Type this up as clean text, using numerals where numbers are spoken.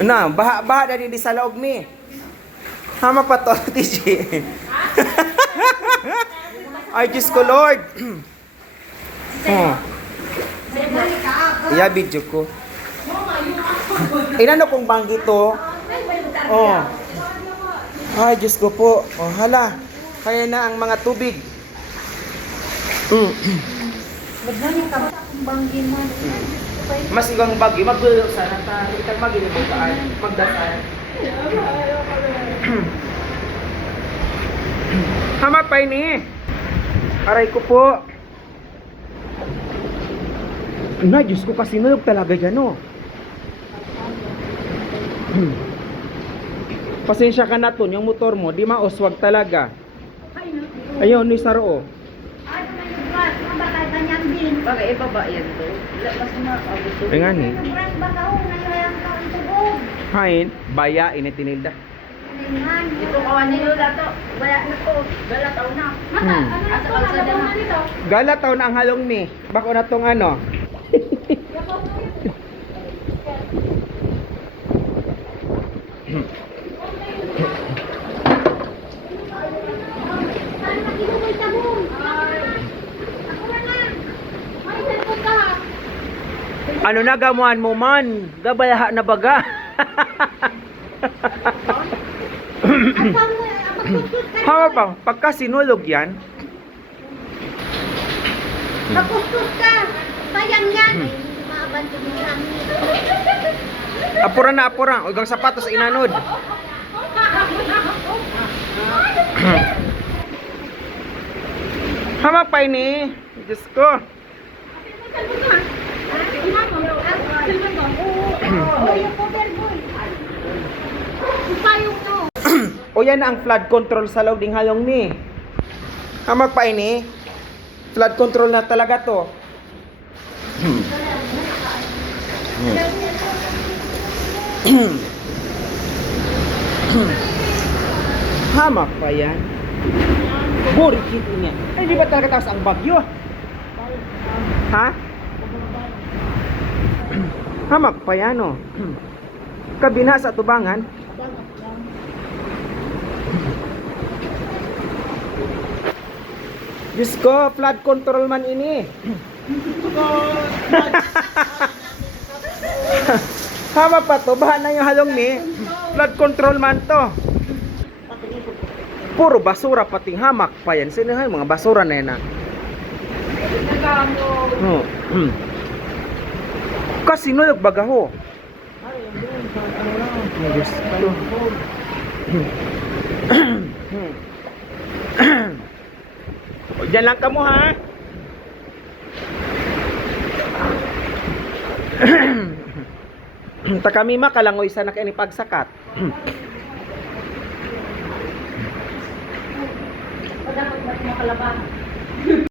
Na, baha dari di sa loob mi. Hama pa to, TJ. Ay, Diyos ko, Lord. Oh. Iya, video ko. Inano kong banggi to? Oh. Ay, Diyos ko po. Oh, hala. Kaya na ang mga tubig. Mas igang bagi, magbulo sana ta. Itang maginibukaan, magdasal. Hamat pa ini. Aray ko po. Na, Diyos ko kasi nalog talaga dyan, no? Pasensya ka na to, yung motor mo, di maoswag talaga. Ayun, ni Saro. Bagay ibaba yan to. Mas maabot to. Ay nga ni. Hain, baya, initinilda. Ito kawan ni Lola to. Wala na to. Galataw na. Asa kalsada na. Galataw na ang halong mi. Bako na tong ano. Ano na gamuan mo man? Gabayaha na baga. Hawa bang pagka sinulog yan? Nakustos ka. Sayang yan. Maabanto mo yan. Apuran na apuran. Ugang sapatos inanod. Hamak pa ini. Diyos ko. O yan na ang flood control sa loob ding halong ni. Hamak pa ini. Flood control na talaga to. Hamak pa yan. Borikit niya. Ay, di ba talaga taas ang bagyo? Ha? Hamak pa yan, oh. Kabina sa tubangan. Diyos ko, flood control man ini. Hama pa to, bahan na yung halong ni. Flood control man to. Puro basura pating hamak pa yan. Sino yung mga basura na yan na? Oh. Kasi nulog baga ho. Diyos ko. O, dyan lang ka mo ha. Takami makalangoy sa nakinipagsakat. Dapat makalabang.